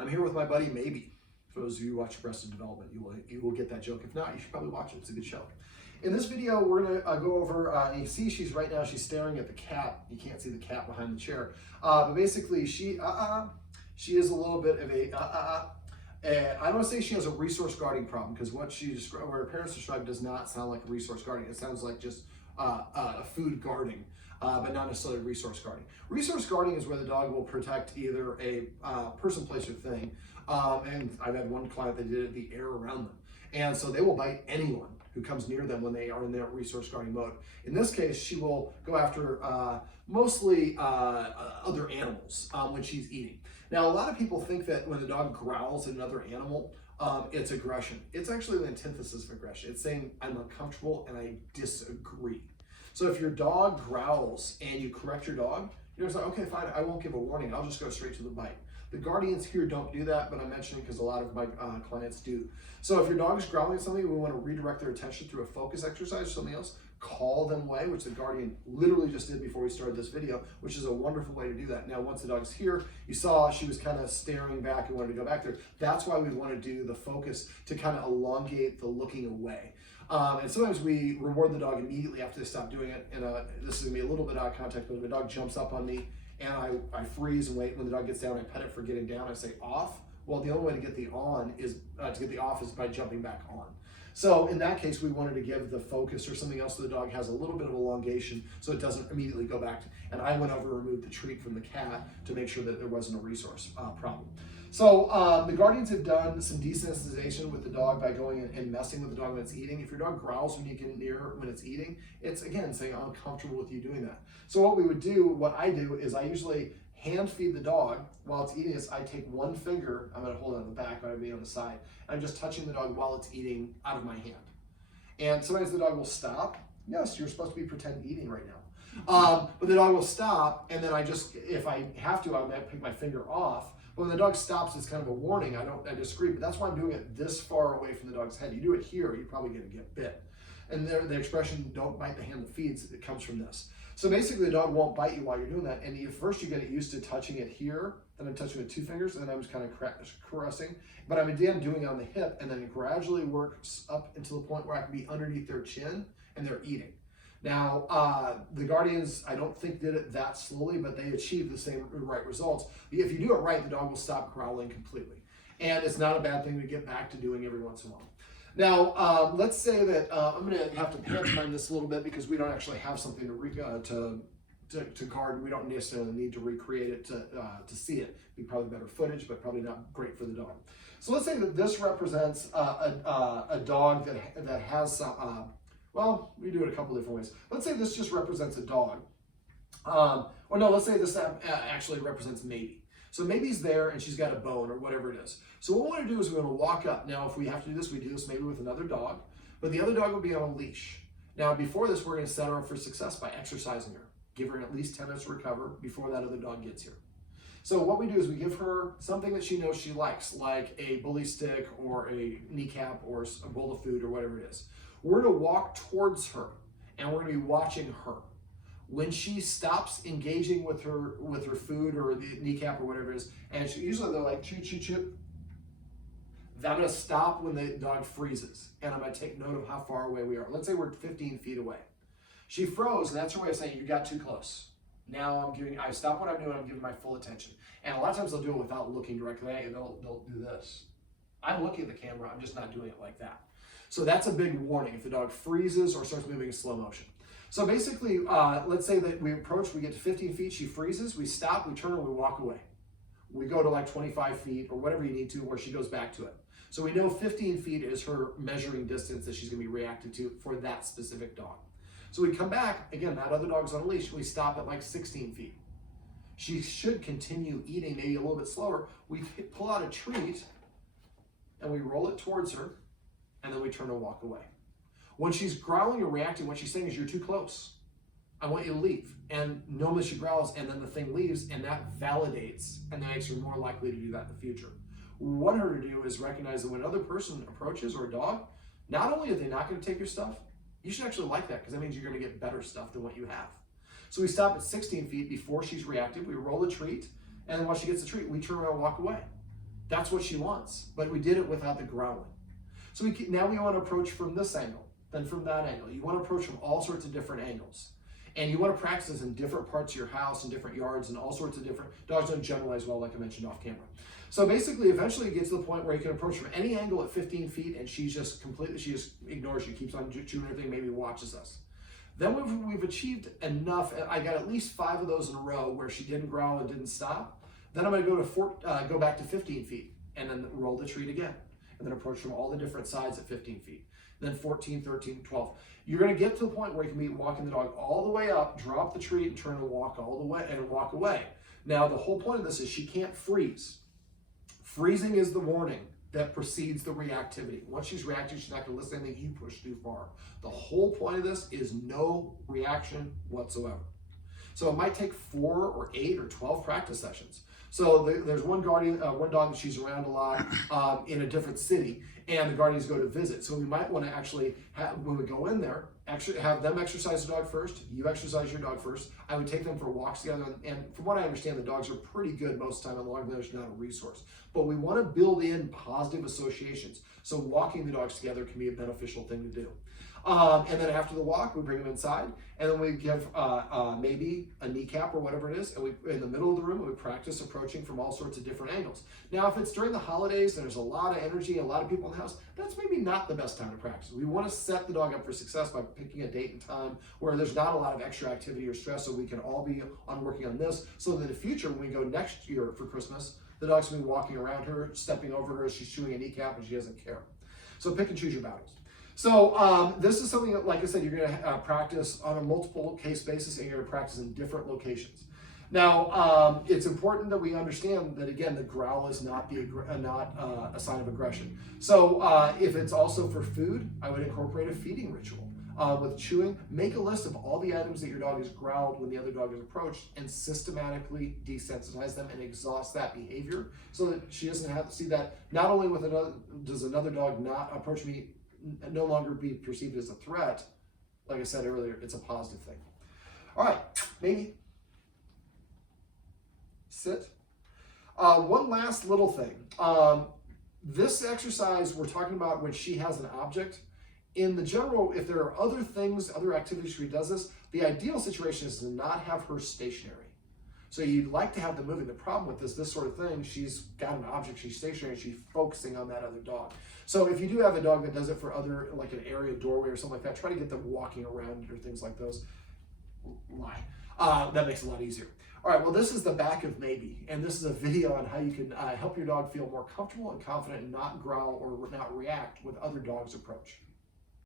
I'm here with my buddy Maeby. For those of you who watch Arrested Development, you will get that joke. If not, you should probably watch it. It's a good show. In this video, we're going to go over, and you see she's she's staring at the cat. You can't see the cat behind the chair. But basically, she is a little bit of I don't want to say she has a resource guarding problem, because what her parents described does not sound like resource guarding. It sounds like just food guarding, but not necessarily resource guarding. Resource guarding is where the dog will protect either a person, place, or thing. And I've had one client that did the air around them. And so they will bite anyone who comes near them when they are in their resource guarding mode. In this case, she will go after mostly other animals when she's eating. Now, a lot of people think that when the dog growls at another animal, it's aggression. It's actually the antithesis of aggression. It's saying, I'm uncomfortable and I disagree. So if your dog growls and you correct your dog, you're just like, okay, fine, I won't give a warning. I'll just go straight to the bite. The guardians here don't do that, but I'm mentioning because a lot of my clients do. So if your dog is growling at something, we want to redirect their attention through a focus exercise or something else. Call them away, which the guardian literally just did before we started this video, which is a wonderful way to do that. Now, once the dog's here, you saw she was kind of staring back and wanted to go back there. That's why we want to do the focus to kind of elongate the looking away. And sometimes we reward the dog immediately after they stop doing it. And this is going to be a little bit out of context, but if the dog jumps up on me, and I freeze and wait. When the dog gets down, I pet it for getting down. I say off. Well, the only way to get the on is to get the off is by jumping back on. So in that case, we wanted to give the focus or something else so the dog has a little bit of elongation so it doesn't immediately go back. And I went over and removed the treat from the cat to make sure that there wasn't a resource problem. So the guardians have done some desensitization with the dog by going and messing with the dog when it's eating. If your dog growls when you get near when it's eating, it's again saying, I'm uncomfortable with you doing that. So what I do is I usually hand feed the dog while it's eating. I take one finger, I'm going to hold it on the back, I'm on the side. I'm just touching the dog while it's eating out of my hand. And sometimes the dog will stop. Yes, you're supposed to be pretend eating right now. But the dog will stop, and then if I have to, I might pick my finger off. But when the dog stops, it's kind of a warning. I disagree, but that's why I'm doing it this far away from the dog's head. You do it here, you're probably going to get bit. And the expression, don't bite the hand that feeds, it comes from this. So basically, the dog won't bite you while you're doing that. And first, you get it used to touching it here, then I'm touching with 2 fingers, and then I'm just kind of caressing. But I'm again doing it on the hip, and then it gradually works up until the point where I can be underneath their chin, and they're eating. Now, the guardians, I don't think did it that slowly, but they achieved the same right results. If you do it right, the dog will stop growling completely. And it's not a bad thing to get back to doing every once in a while. Now, let's say that I'm going to have to pantomime this a little bit because we don't actually have something to guard. We don't necessarily need to recreate it to see it. It'd be probably better footage, but probably not great for the dog. So let's say that this represents a dog that has some, well, we do it a couple different ways. Let's say this just represents a dog. Or no, let's say this actually represents Maeby. So Maeby's there and she's got a bone or whatever it is. So what we want to do is we're going to walk up. Now, if we have to do this, we do this maybe with another dog, but the other dog will be on a leash. Now, before this, we're going to set her up for success by exercising her. Give her at least 10 minutes to recover before that other dog gets here. So what we do is we give her something that she knows she likes, like a bully stick or a kneecap or a bowl of food or whatever it is. We're going to walk towards her and we're going to be watching her. When she stops engaging with her food or the kneecap or whatever it is, and usually they're like, chew, chew, chew. I'm going to stop when the dog freezes, and I'm going to take note of how far away we are. Let's say we're 15 feet away. She froze, and that's her way of saying, you got too close. Now I stop what I'm doing, I'm giving my full attention. And a lot of times they'll do it without looking directly at you. They'll do this. I'm looking at the camera, I'm just not doing it like that. So that's a big warning if the dog freezes or starts moving in slow motion. So basically, let's say that we approach, we get to 15 feet, she freezes, we stop, we turn, and we walk away. We go to like 25 feet or whatever you need to where she goes back to it. So we know 15 feet is her measuring distance that she's going to be reacted to for that specific dog. So we come back, again, that other dog's on a leash, we stop at like 16 feet. She should continue eating maybe a little bit slower. We pull out a treat and we roll it towards her, and then we turn and walk away. When she's growling or reacting, what she's saying is, you're too close. I want you to leave. And normally she growls, and then the thing leaves, and that validates, and that makes her more likely to do that in the future. What we want her to do is recognize that when another person approaches, or a dog, not only are they not going to take your stuff, you should actually like that, because that means you're going to get better stuff than what you have. So we stop at 16 feet before she's reacted. We roll the treat, and then once she gets the treat, we turn around and walk away. That's what she wants, but we did it without the growling. So now we want to approach from this angle, then from that angle. You want to approach from all sorts of different angles. And you want to practice this in different parts of your house and different yards and all sorts of different, dogs don't generalize well, like I mentioned off camera. So basically, eventually it gets to the point where you can approach from any angle at 15 feet and she just ignores you, keeps on chewing her thing, maybe watches us. Then we've achieved enough, I got at least 5 of those in a row where she didn't growl and didn't stop. Then I'm going to go back to 15 feet and then roll the treat again. And then approach from all the different sides at 15 feet. Then 14, 13, 12. You're going to get to the point where you can be walking the dog all the way up, drop the treat, and turn and walk all the way and walk away. Now, the whole point of this is she can't freeze. Freezing is the warning that precedes the reactivity. Once she's reacting, she's not going to listen to anything you push too far. The whole point of this is no reaction whatsoever. So it might take 4 or 8 or 12 practice sessions. So there's one dog that she's around a lot in a different city, and the guardians go to visit. So we might want to actually, when we go in there, actually have them exercise the dog first, you exercise your dog first. I would take them for walks together, and from what I understand, the dogs are pretty good most of the time, and long as they're not a resource. But we want to build in positive associations, so walking the dogs together can be a beneficial thing to do. And then after the walk, we bring them inside, and then we give Maeby a kneecap or whatever it is, and in the middle of the room, we practice approaching from all sorts of different angles. Now, if it's during the holidays and there's a lot of energy, a lot of people in the house, that's maybe not the best time to practice. We want to set the dog up for success by picking a date and time where there's not a lot of extra activity or stress, so we can all be working on this, so that in the future, when we go next year for Christmas, the dog's going to be walking around her, stepping over her as she's chewing a kneecap, and she doesn't care. So pick and choose your battles. So this is something that, like I said, you're going to practice on a multiple case basis, and you're going to practice in different locations. Now, it's important that we understand that, again, the growl is not a sign of aggression. So if it's also for food, I would incorporate a feeding ritual. With chewing, make a list of all the items that your dog has growled when the other dog is approached and systematically desensitize them and exhaust that behavior so that she doesn't have to see that. Not only does another dog not approach me, no longer be perceived as a threat, like I said earlier, it's a positive thing. All right, maybe sit. One last little thing. This exercise we're talking about when she has an object. In the general, if there are other things, other activities she does this, the ideal situation is to not have her stationary. So you'd like to have them moving. The problem with this sort of thing, she's got an object, she's stationary, and she's focusing on that other dog. So if you do have a dog that does it for other, like an area doorway or something like that, try to get them walking around it or things like those. That makes it a lot easier. All right, well, this is the back of Maeby, and this is a video on how you can help your dog feel more comfortable and confident and not growl or not react with other dogs' approach.